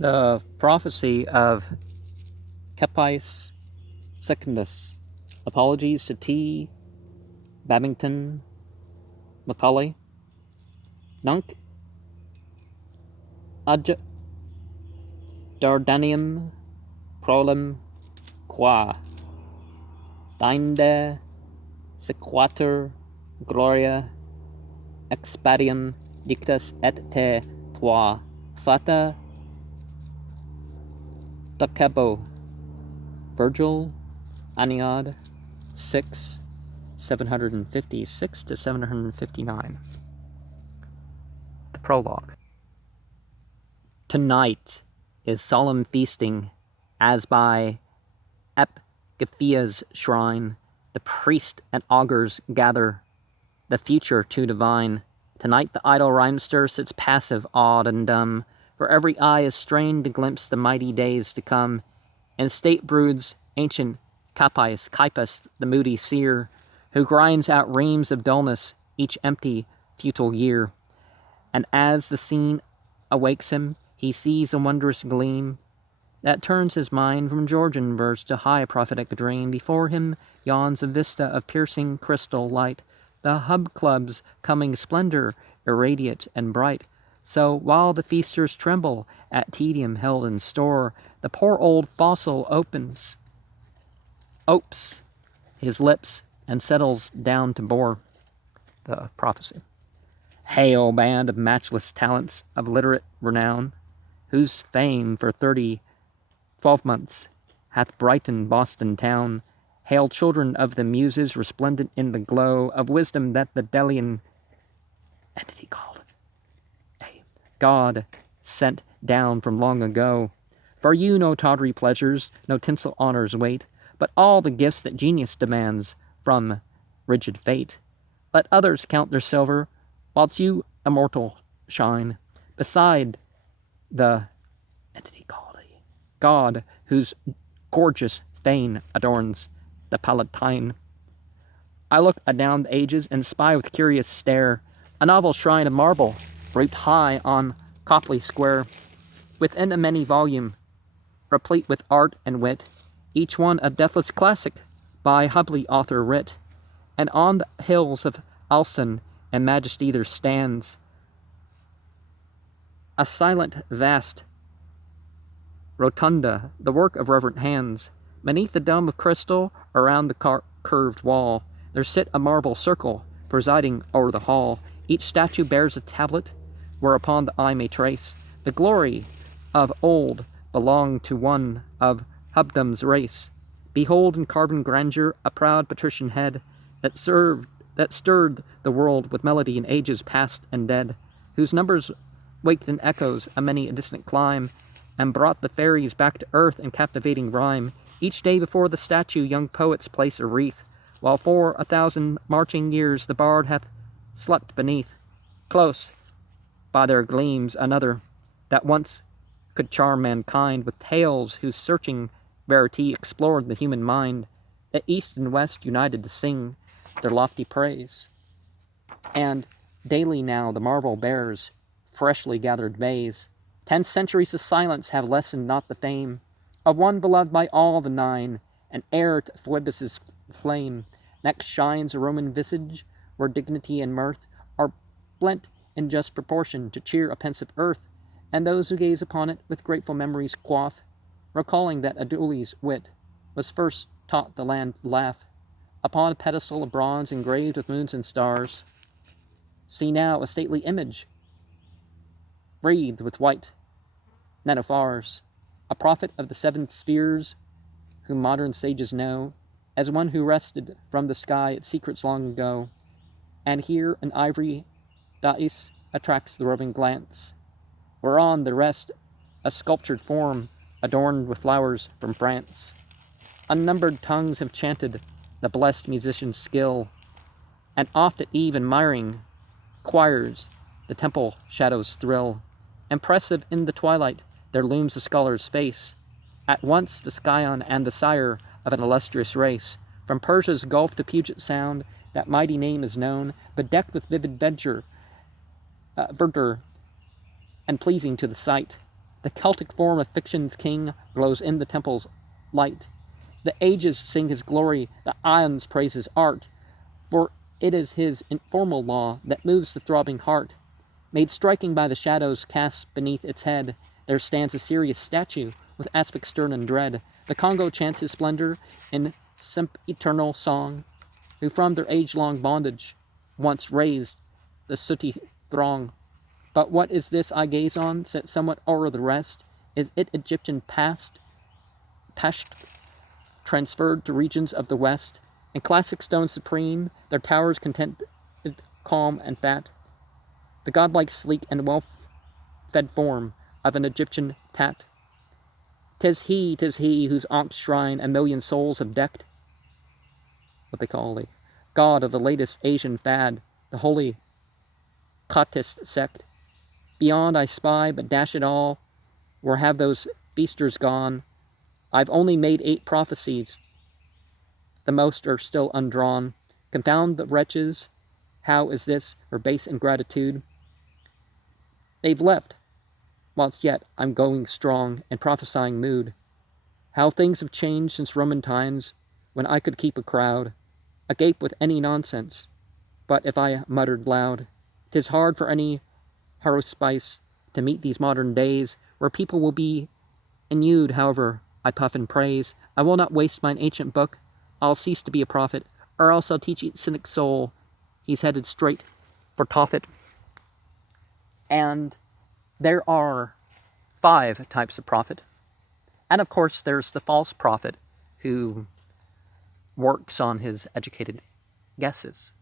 The Prophecy of Capys Secundus. Apologies to T. Babington Macaulay. Nunc ad Dardanium prolem qua dinde sequatur gloria expadium dictus et te toi fata Dacebo. Virgil, Aeneid, 6, 756 to 759. The Prologue. Tonight is solemn feasting, as by Epiphia's shrine the priest and augurs gather, the future to divine. Tonight the idle rhymester sits passive, awed and dumb, for every eye is strained to glimpse the mighty days to come. In state broods ancient Capys, the moody seer, who grinds out reams of dullness each empty, futile year. And as the scene awakes him, he sees a wondrous gleam that turns his mind from Georgian verse to high prophetic dream. Before him yawns a vista of piercing crystal light, the hub club's coming splendor, irradiate and bright. So, while the feasters tremble at tedium held in store, the poor old fossil opes his lips and settles down to bore. The Prophecy. Hail, band of matchless talents of literate renown, whose fame for 12 months hath brightened Boston town. Hail, children of the Muses, resplendent in the glow of wisdom that the Delian entity called God sent down from long ago. For you no tawdry pleasures, no tinsel honors wait, but all the gifts that genius demands from rigid fate. Let others count their silver, whilst you, immortal, shine beside the entity called God, whose gorgeous fane adorns the Palatine. I look adown the ages and spy with curious stare a novel shrine of marble, draped high on Copley Square, within a many volume, replete with art and wit, each one a deathless classic by Hubley author writ. And on the hills of Alson and Majesty there stands a silent, vast rotunda, the work of reverent hands. Beneath the dome of crystal, around the curved wall, there sit a marble circle, presiding o'er the hall. Each statue bears a tablet, whereupon the eye may trace the glory of old belonged to one of Hubdom's race. Behold in carven grandeur a proud patrician head that stirred the world with melody in ages past and dead, whose numbers waked in echoes a many a distant clime, and brought the fairies back to earth in captivating rhyme. Each day before the statue young poets place a wreath, while for 1,000 marching years the bard hath slept beneath. Close by their gleams another that once could charm mankind with tales whose searching verity explored the human mind, the east and west united to sing their lofty praise. And daily now the marble bears freshly gathered bays. 10 centuries of silence have lessened not the fame of one beloved by all the nine, and heir to Phoebus' flame. Next shines a Roman visage, where dignity and mirth are blent in just proportion to cheer a pensive earth, and those who gaze upon it with grateful memories quaff, recalling that Aduli's wit was first taught the land to laugh. Upon a pedestal of bronze engraved with moons and stars, see now a stately image, wreathed with white nenuphars, a prophet of the 7 spheres, whom modern sages know as one who wrested from the sky its secrets long ago. And here an ivory dais attracts the roving glance, whereon the rest a sculptured form adorned with flowers from France. Unnumbered tongues have chanted the blessed musician's skill, and oft at eve admiring choirs the temple shadows thrill. Impressive in the twilight there looms a scholar's face, at once the scion and the sire of an illustrious race. From Persia's Gulf to Puget Sound that mighty name is known, bedecked with vivid verdure and pleasing to the sight. The Celtic form of fiction's king glows in the temple's light. The ages sing his glory, the aeons praise his art, for it is his informal law that moves the throbbing heart. Made striking by the shadows cast beneath its head, there stands a serious statue with aspect stern and dread. The Congo chants his splendor in sempiternal song, who from their age-long bondage once raised the sooty throng. But what is this I gaze on, set somewhat o'er the rest? Is it Egyptian past, transferred to regions of the West? And classic stones supreme, their towers contented, calm and fat, the godlike sleek and well-fed form of an Egyptian tat. 'Tis he, whose Ankh shrine a million souls have decked, what they call the god of the latest Asian fad, the holy Katist sect. Beyond I spy, but dash it all, where have those feasters gone? I've only made 8 prophecies, the most are still undrawn. Confound the wretches, how is this for base ingratitude? They've left, whilst yet I'm going strong in prophesying mood. How things have changed since Roman times, when I could keep a crowd agape with any nonsense. But if I muttered loud, 'tis hard for any haruspice to meet these modern days, where people will be ennued. However, I puff in praise. I will not waste mine ancient book. I'll cease to be a prophet, or else I'll teach each cynic soul he's headed straight for Tophet. And there are 5 types of prophet. And of course, there's the false prophet who works on his educated guesses.